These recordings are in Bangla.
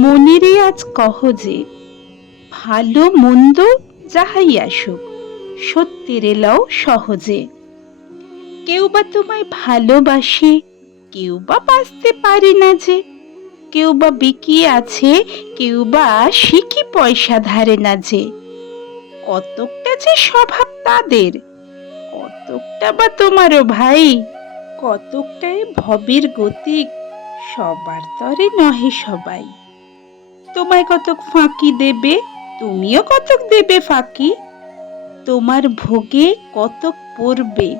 মনেরে আজ কহ যে, ভালো মন্দ যাহাই আসুক, সত্যের এলাও সহজে। কেউ বা তোমায় ভালোবাসে, কেউ বা বাঁচতে পারে না যে। কেউ বা বিকিয়ে আছে, কেউ বা শিখি পয়সা ধারে না যে। কতকটা যে স্বভাব তাদের, কতকটা বা তোমারও ভাই। কতকটাই ভবের গতিক, সবার তরে নহে সবাই। তোমায় কতক ফাঁকি দেবে, তুমিও কতক দেবে ফাঁকি। তোমার ভোগে কতক পড়বে,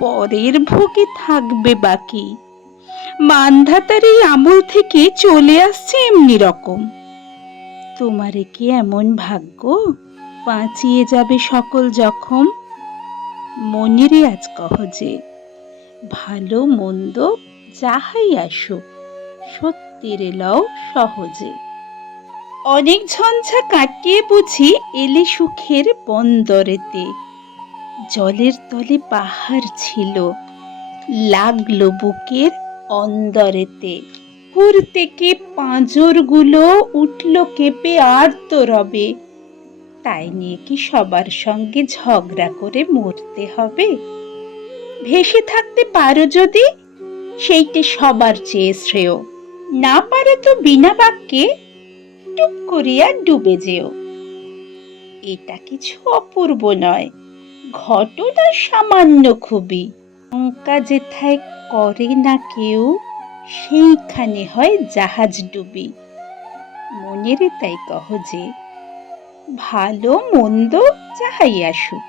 পরের ভোগে থাকবে বাকি। মান্ধাতার এই আমল থেকে চলে আসছে এমনি রকম। তোমারে কি এমন ভাগ্য, বাঁচিয়ে যাবে সকল জখম। মনেরে আজ কহ যে, ভালো মন্দ যাহাই আসুক, সত্যের এলাও সহজে। অনেক ঝঞ্ঝা কাটিয়ে বুঝি এলে সুখের বন্দরেতে। জলের তলে পাহাড় ছিল, লাগলো বুকের অন্দরেতে। পুর থেকে পাঁজরগুলো উঠল কেঁপে আর্তরবে। তাই নিয়ে কি সবার সঙ্গে ঝগড়া করে মরতে হবে? ভেসে থাকতে পারো যদি, সেইটে সবার চেয়ে শ্রেয়। না পারো তো বিনা বাক্যে টুপ করিয়া ডুবে যেও। এটা কিছু অপূর্ব নয়, ঘটনা সামান্য খুবই। শঙ্কা যেথায় করে না কেউ, সেইখানে হয় জাহাজ ডুবি। মনেরে তাই কহ যে, ভালো মন্দ যাহাই আসুক,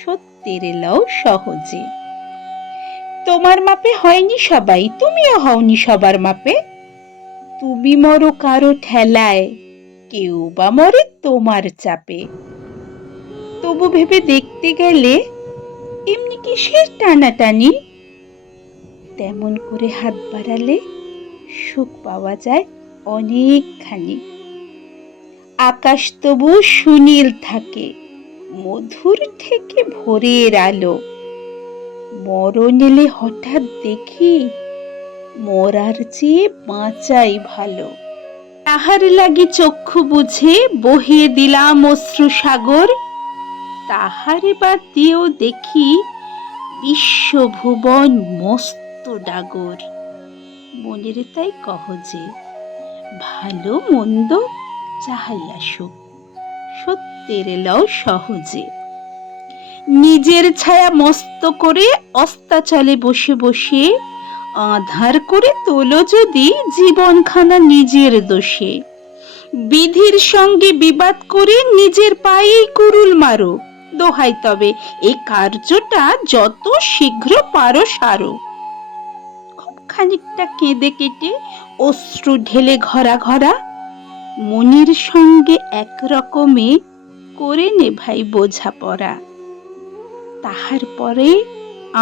সত্যের এলাও সহজে। তোমার মাপে হয়নি সবাই, তুমিও হওনি সবার মাপে। তুমি মরো কারো ঠেলায়, কেউ বা মরে তোমার চাপে। তবু ভেবে দেখতে গেলে এমনি কিসের টানাটানি। তেমন করে হাত বাড়ালে সুখ পাওয়া যায় অনেকখানি। আকাশ তবু সুনীল থাকে, মধুর থেকে ভোরের আলো। মরণ এলে হঠাৎ দেখি, মরার চেয়ে বাঁচাই ভালো। তাহার লাগি চক্ষু বুঝে বহিয়ে দিলাম অশ্রু সাগর। তাহারে বাদ দিয়েও দেখি, বিশ্বভুবন মস্ত ডাগর। মনেরে তাই কহ যে, ভালো মন্দ যাহাই আসুক, সত্যের এলাও সহজে। নিজের ছায়া মস্ত করে অস্তাচলে বসে বসে, আঁধার করে তোলো যদি জীবনখানা নিজের দোষে। বিধির সঙ্গে বিবাদ করে নিজের পায়েই কুড়ুল মারো। দোহাই তবে এই কার্যটা যত শীঘ্র পারো সারো। খুব খানিকটা কেঁদে কেটে অশ্রু ঢেলে ঘরা ঘরা, মনির সঙ্গে এক রকমে করে নে ভাই বোঝাপড়া। তাহার পরে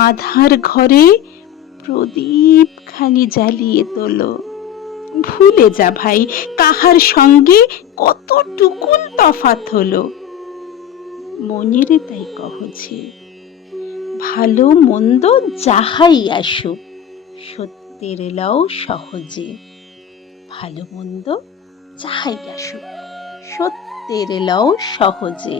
আধার ঘরে প্রদীপ খানি জ্বালিয়ে তোলো। ভুলে যা ভাই কাহার সঙ্গে কতটুকুন তফাৎ হলো। মনেরে তাই কহ যে, ভালো মন্দ যাহাই আসুক, সত্যের এলাও সহজে। ভালো মন্দ যাহাই আসুক, সত্যের এলাও সহজে।